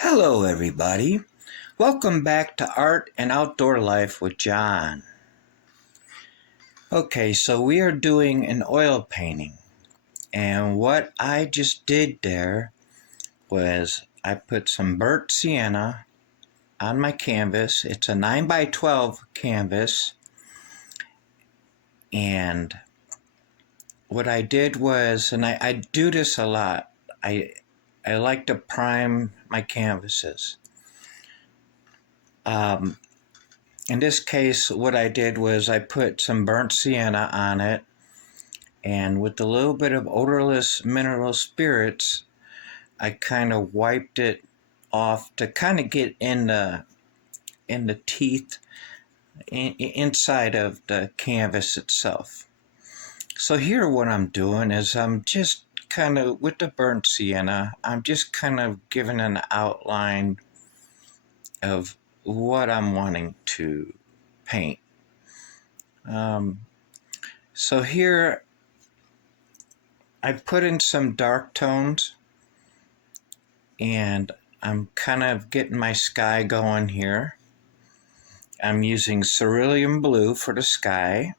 Hello, everybody. Welcome back to Art and Outdoor Life with John. Okay, so we are doing an oil painting, and what I just did there was I put some burnt sienna on my canvas. It's a 9x12 canvas, and what I did was, and I do this a lot, I like to prime my canvases. In this case, what I did was I put some burnt sienna on it, and with a little bit of odorless mineral spirits, I kind of wiped it off to kind of get in the teeth inside of the canvas itself. So here what I'm doing is I'm just kind of, with the burnt sienna, I'm just kind of giving an outline of what I'm wanting to paint. So here I put in some dark tones, and I'm kind of getting my sky going here. I'm using cerulean blue for the sky.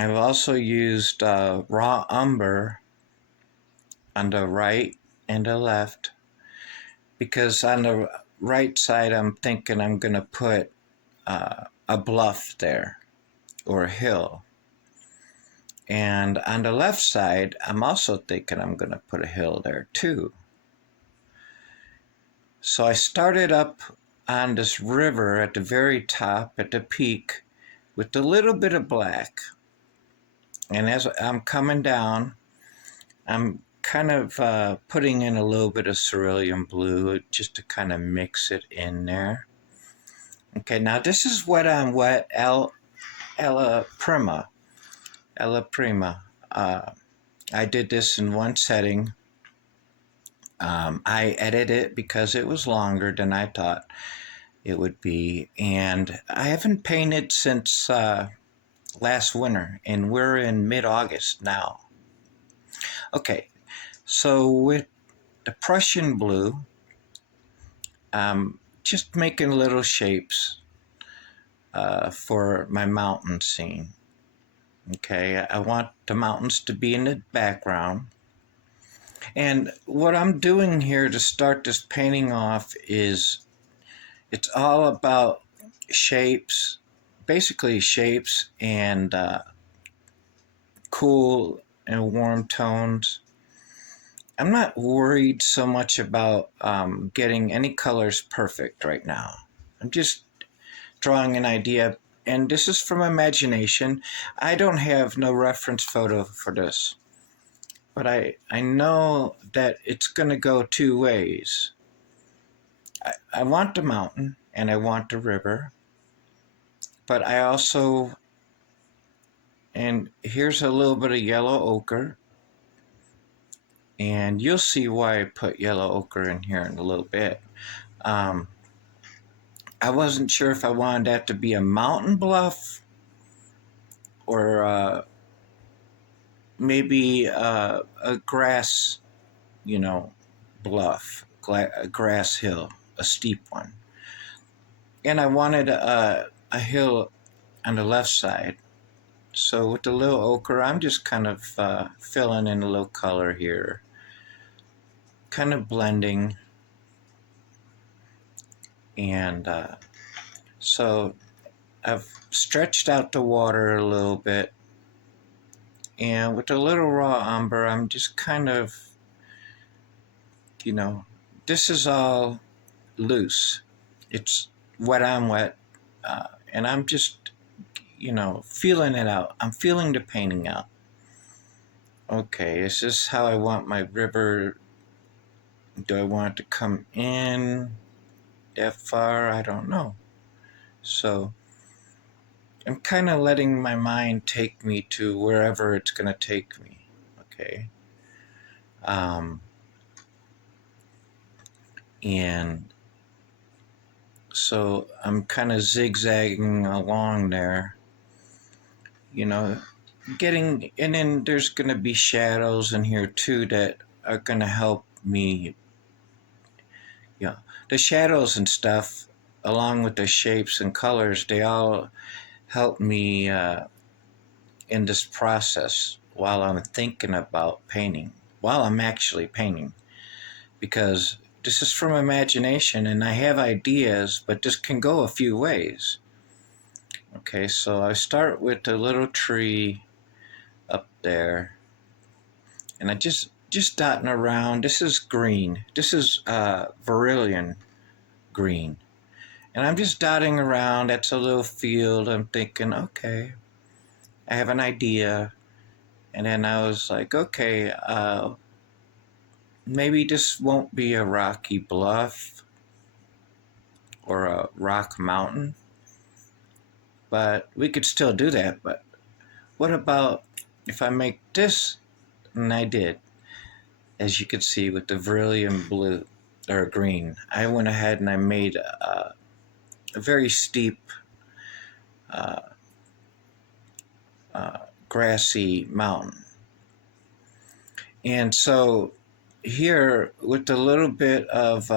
I've also used raw umber on the right and the left, because on the right side I'm thinking I'm going to put a bluff there or a hill. And on the left side, I'm also thinking I'm going to put a hill there too. So I started up on this river at the very top, at the peak, with a little bit of black. And as I'm coming down, I'm kind of putting in a little bit of cerulean blue just to kind of mix it in there. Okay, now this is wet on wet, Prima. Prima. I did this in one setting. I edited it because it was longer than I thought it would be, and I haven't painted since last winter, and we're in mid-August now. Okay, so with the Prussian blue, just making little shapes for my mountain scene. Okay, I want the mountains to be in the background. And what I'm doing here to start this painting off is it's all about shapes, basically shapes and cool and warm tones. I'm not worried so much about getting any colors perfect right now. I'm just drawing an idea, and this is from imagination. I don't have no reference photo for this, but I know that it's going to go two ways. I want the mountain and I want the river, but I also, and here's a little bit of yellow ochre, and you'll see why I put yellow ochre in here in a little bit. I wasn't sure if I wanted that to be a mountain bluff or maybe a grass, bluff, a grass hill, a steep one. And I wanted a hill on the left side. So with the little ochre, I'm just kind of filling in a little color here, kind of blending. And so I've stretched out the water a little bit. And with a little raw umber, I'm just kind of, this is all loose. It's wet on wet. And I'm just, feeling it out. I'm feeling the painting out. Okay, is this how I want my river? Do I want it to come in that far? I don't know. So I'm kind of letting my mind take me to wherever it's going to take me. Okay. And so I'm kind of zigzagging along there, and then there's going to be shadows in here too that are going to help me you know, the shadows and stuff, along with the shapes and colors, they all help me in this process while I'm thinking about painting, while I'm actually painting, because this is from imagination and I have ideas, but this can go a few ways. Okay, so I start with the little tree up there, and I just dotting around. This is green. This is vermilion green. And I'm just dotting around. That's a little field. I'm thinking, okay, I have an idea. And then I was like, okay, maybe this won't be a rocky bluff or a rock mountain, but we could still do that. But what about if I make this? And I did, as you can see with the vermilion blue or green. I went ahead and I made a very steep uh, grassy mountain. And so here, with a little bit of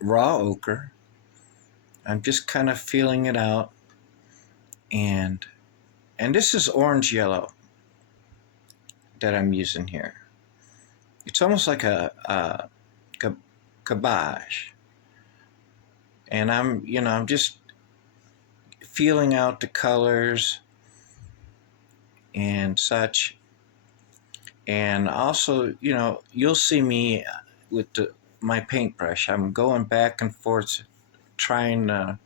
raw ochre, I'm just kind of feeling it out. And this is orange yellow that I'm using here. It's almost like a cabbage. And I'm just feeling out the colors and such. And also, you'll see me with my paintbrush. I'm going back and forth trying to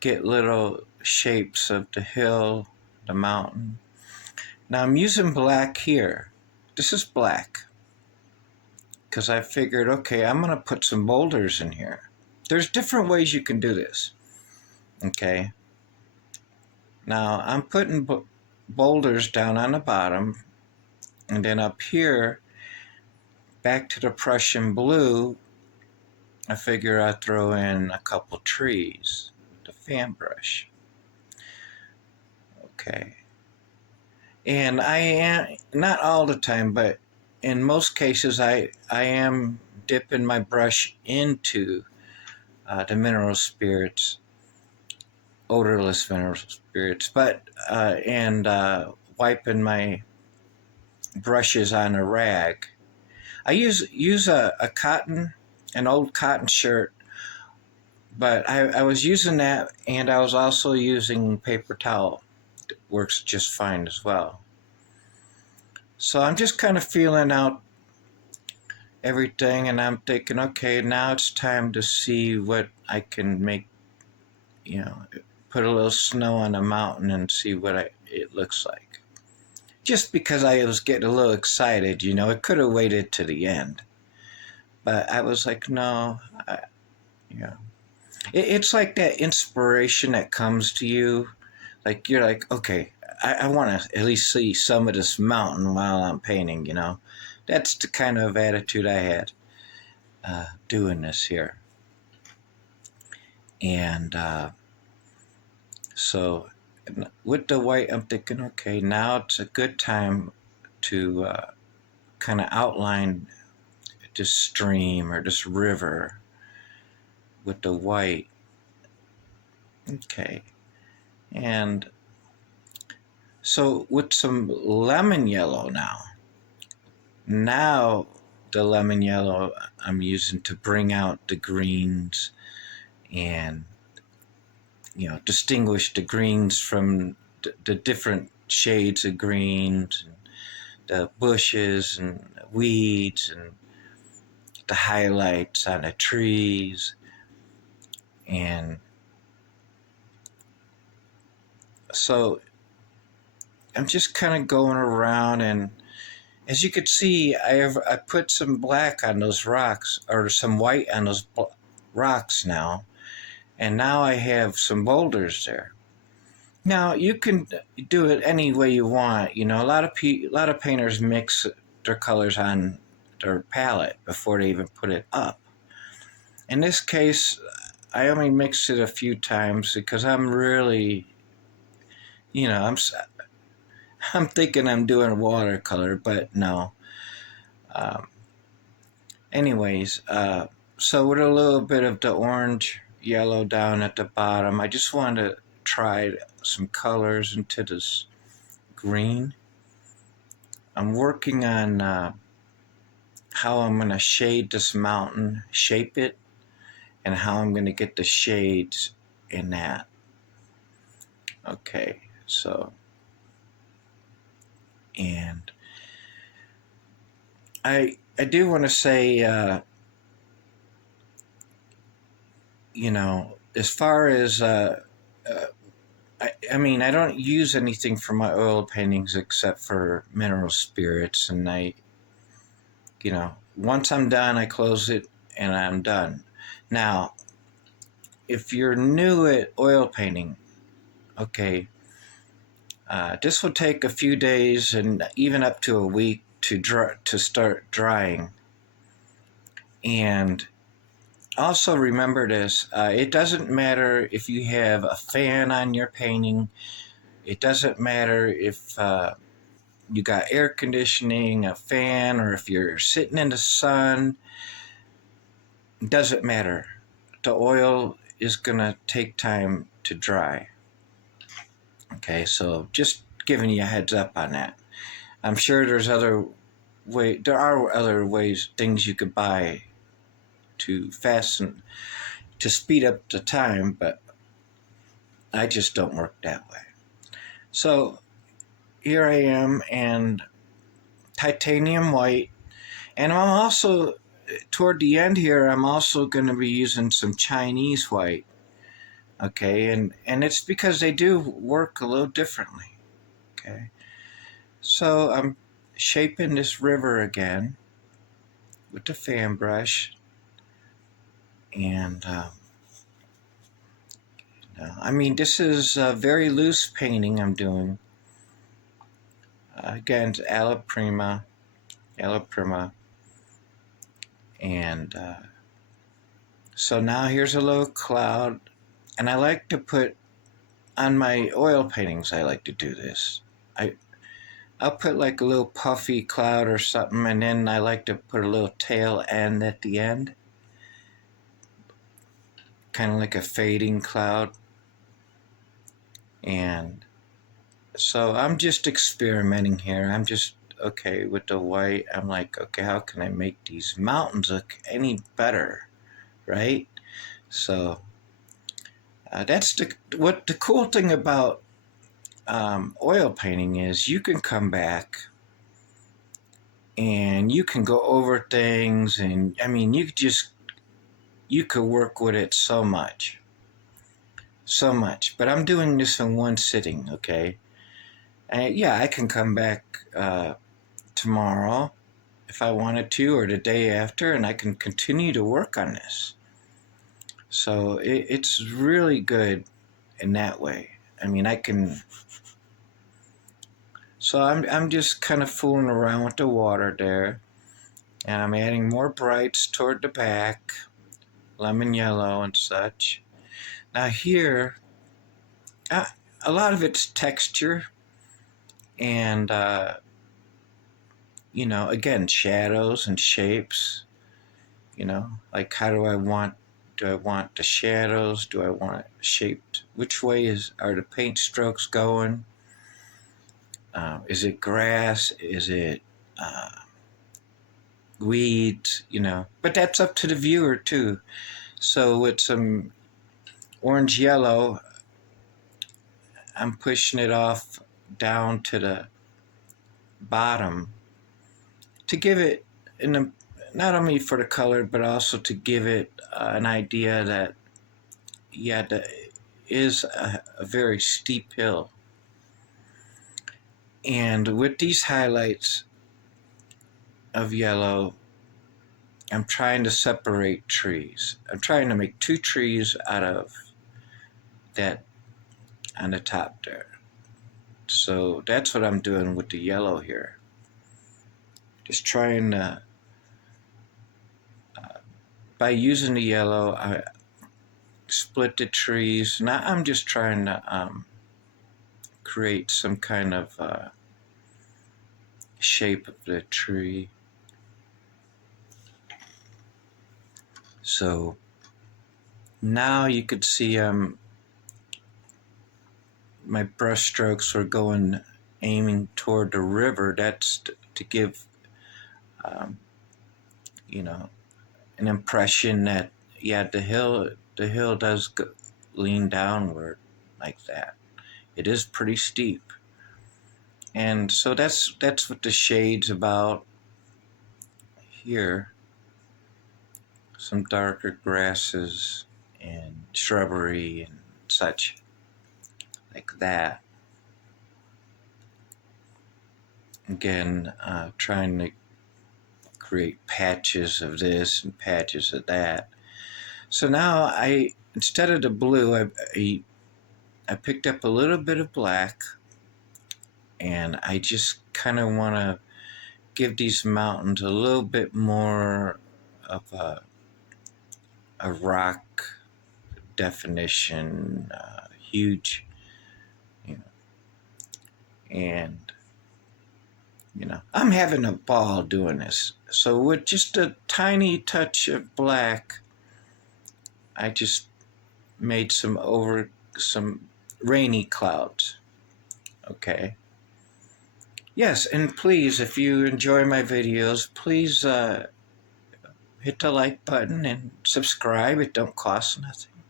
get little shapes of the hill, the mountain. Now I'm using black here. This is black because I figured, okay, I'm going to put some boulders in here. There's different ways you can do this. Okay. Now I'm putting boulders down on the bottom, and then up here, back to the Prussian blue, I figure I'll throw in a couple trees with the fan brush. Okay. And I am, not all the time, but in most cases, I am dipping my brush into the mineral spirits, odorless mineral spirits, but and wiping my brushes on a rag. I use a cotton, an old cotton shirt, but I was using that, and I was also using paper towel. It works just fine as well. So I'm just kind of feeling out everything, and I'm thinking, okay, now it's time to see what I can make, put a little snow on a mountain and see what it looks like. Just because I was getting a little excited, it could have waited to the end. But I was like, no, it's like that inspiration that comes to you. Like, you're like, okay, I want to at least see some of this mountain while I'm painting, That's the kind of attitude I had doing this here. And so with the white, I'm thinking, okay, now it's a good time to kind of outline this stream or this river with the white. Okay. And so with some lemon yellow now the lemon yellow I'm using to bring out the greens and distinguish the greens from the different shades of greens, and the bushes and weeds and the highlights on the trees. And so I'm just kind of going around, and as you can see, I put some black on those rocks, or some white on those rocks now, and now I have some boulders there. Now you can do it any way you want. A lot of painters mix their colors on their palette before they even put it up. In this case, I only mixed it a few times because I'm really, I'm thinking I'm doing watercolor, but no. anyways, so with a little bit of the orange yellow down at the bottom, I just want to try some colors into this green. I'm working on how I'm going to shade this mountain, shape it, and how I'm going to get the shades in that. Okay, so, and I do want to say, as far as, I mean, I don't use anything for my oil paintings except for mineral spirits, and once I'm done, I close it and I'm done. Now, if you're new at oil painting, okay, this will take a few days and even up to a week to start drying. And also remember this, it doesn't matter if you have a fan on your painting. It doesn't matter if you got air conditioning, a fan, or if you're sitting in the sun. It doesn't matter. The oil is going to take time to dry. Okay, so just giving you a heads up on that. I'm sure there are other ways, things you could buy to speed up the time, but I just don't work that way. So here I am, and titanium white, and I'm also, toward the end here, I'm also going to be using some Chinese white. Okay, and it's because they do work a little differently. Okay, so I'm shaping this river again with the fan brush, and I mean, this is a very loose painting I'm doing. Again, it's Prima, and so now here's a little cloud, and I like to put on my oil paintings. I like to do this. I'll put like a little puffy cloud or something, and then I like to put a little tail end at the end, kind of like a fading cloud. And so I'm just experimenting here. I'm just, okay, with the white, I'm like, okay, how can I make these mountains look any better, right? So that's the cool thing about oil painting is you can come back and you can go over things, and I mean, you could work with it so much. But I'm doing this in one sitting, okay? And yeah, I can come back tomorrow if I wanted to, or the day after, and I can continue to work on this. So it's really good in that way. I mean, so I'm just kind of fooling around with the water there, and I'm adding more brights toward the back, lemon yellow and such. Now here, a lot of it's texture, and again, shadows and shapes. Like how do I want the shadows? Do I want it shaped? Which way are the paint strokes going? Is it grass? Is it weeds? But that's up to the viewer too. So with some orange yellow, I'm pushing it off down to the bottom to give it not only for the color, but also to give it an idea that that is a very steep hill. And with these highlights of yellow, I'm trying to separate trees. I'm trying to make two trees out of that on the top there. So that's what I'm doing with the yellow here. Just trying to, by using the yellow, I split the trees. Now I'm just trying to create some kind of shape of the tree. So now you could see my brush strokes were going aiming toward the river. That's to give you know, an impression that the hill does lean downward like that. It is pretty steep, and so that's what the shade's about here. Some darker grasses and shrubbery and such like that. Again, trying to create patches of this and patches of that. So now instead of the blue, I picked up a little bit of black, and I just kind of want to give these mountains a little bit more of a rock definition, huge, and I'm having a ball doing this. So with just a tiny touch of black, I just made some rainy clouds. Okay. Yes, and please, if you enjoy my videos, please hit the like button and subscribe. It don't cost nothing.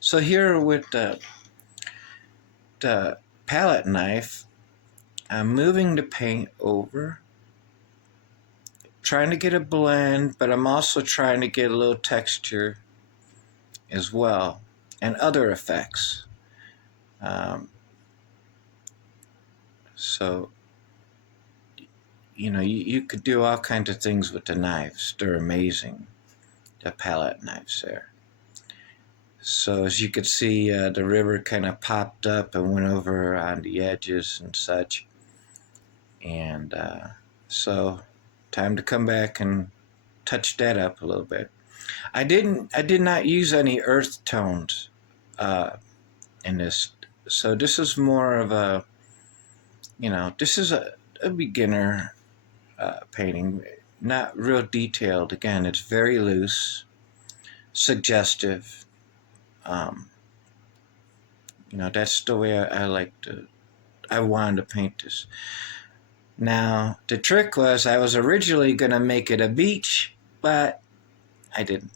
So here with the palette knife, I'm moving the paint over, trying to get a blend, but I'm also trying to get a little texture as well, and other effects. So, you could do all kinds of things with the knives. They're amazing, the palette knives there. So as you could see, the river kind of popped up and went over on the edges and such. And so time to come back and touch that up a little bit. I did not use any earth tones in this. So this is more of a, this is a beginner painting, not real detailed. Again, it's very loose, suggestive. That's the way I wanted to paint this. Now, the trick was I was originally going to make it a beach, but I didn't.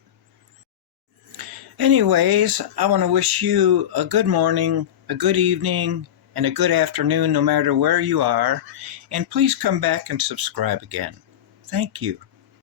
Anyways, I want to wish you a good morning, a good evening, and a good afternoon, no matter where you are. And please come back and subscribe again. Thank you.